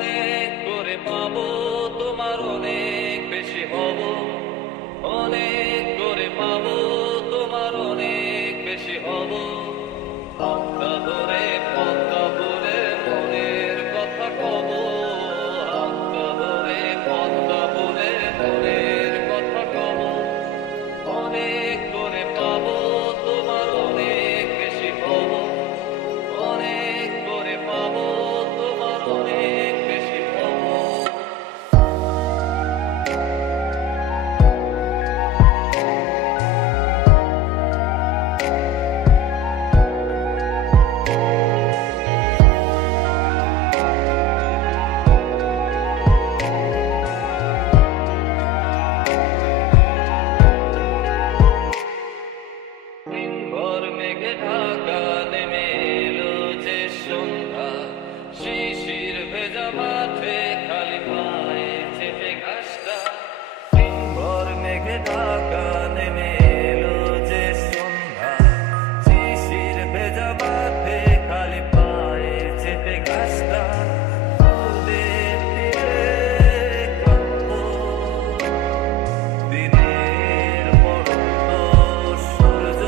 অনেক করে পাবো, তোমার অনেক বেশি হব। অনেক করে পাবো, তোমার অনেক বেশি হব। হাতটা ধরে পদ্মা ভরে মনের কথা কব। হাতটা ধরে পদ্মা ভরে মনের কথা কব। অনেক করে পাবো, তোমার অনেক বেশি হব। অনেক করে পাবো, তোমার অনেক বেশি হব। দিনভর মেঘে ঢাকা নেমে এলো যে সন্ধ্যা, শিশির ভেজা মাঠে খালি পায়ে চেপে ঘাসটা। দিনভর মেঘে ঢাকা নেমে এলো যে সন্ধ্যা, শিশির ভেজা মাঠে খালি পায়ে চেপে ঘাসটা। নদীর তীরে ক্লান্ত দিনের পড়ন্ত সূর্য।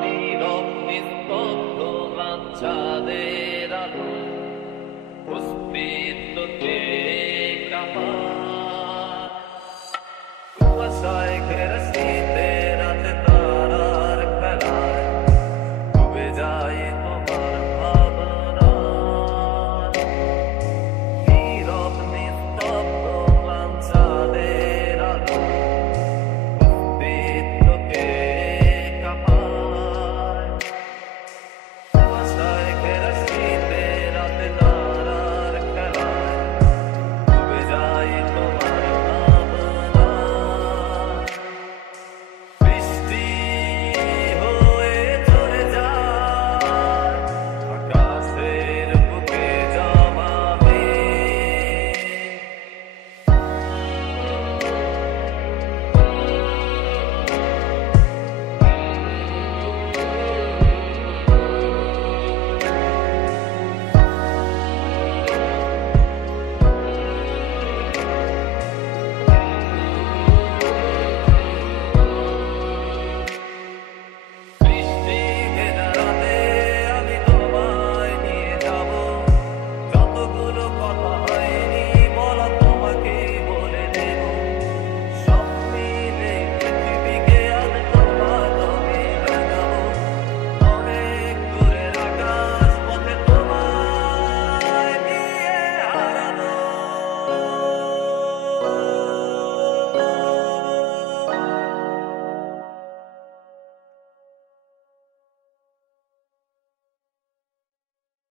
নীরব নিস্তব্ধ চাঁদের আলো, পুষ্পিত কুয়াশায় ঘেরা